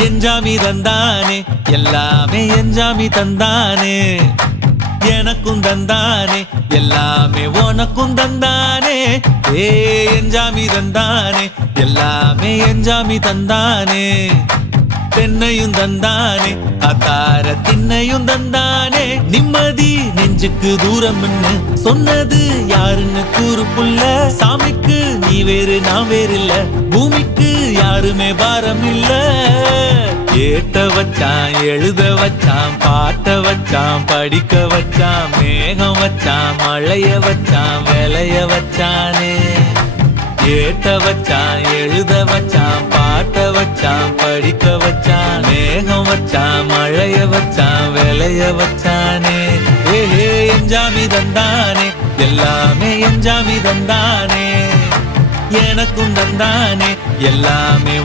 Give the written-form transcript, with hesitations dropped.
எஞ்சாமி தந்தானே எல்லாமே எஞ்சாமி தந்தானே எனக்கும் தந்தானே எல்லாமே உனக்கும் தந்தானே ஏ எஞ்சாமி தந்தானே எல்லாமே எஞ்சாமி தந்தானே தென்னையும் தந்தானே அத்தார திண்ணையும் தந்தானே நிம்மதி நெஞ்சுக்கு தூரம் சொன்னது யாருன்னு கூறு புள்ள சாமிக்கு நீ வேறு நான் வேறு இல்ல பூமிக்கு யாருமே பாரம் இல்ல ஏத்த வச்சான் எழுத வச்சான் பாட்ட வச்சான் படிக்க வச்சான் மேகம் வச்சான் மழைய வச்சான் விளைய வச்சானே ஏத்த வச்சான் எழுத வச்சான் பாட்ட வச்சான் படிக்க வச்சான் மேகம் வச்சான் மழைய வச்சான் விளைய வச்சானே ஏஹே எஞ்சாமி தந்தானே எல்லாமே எஞ்சாமி தந்தானே எனக்கும் தந்தானே எல்லாமே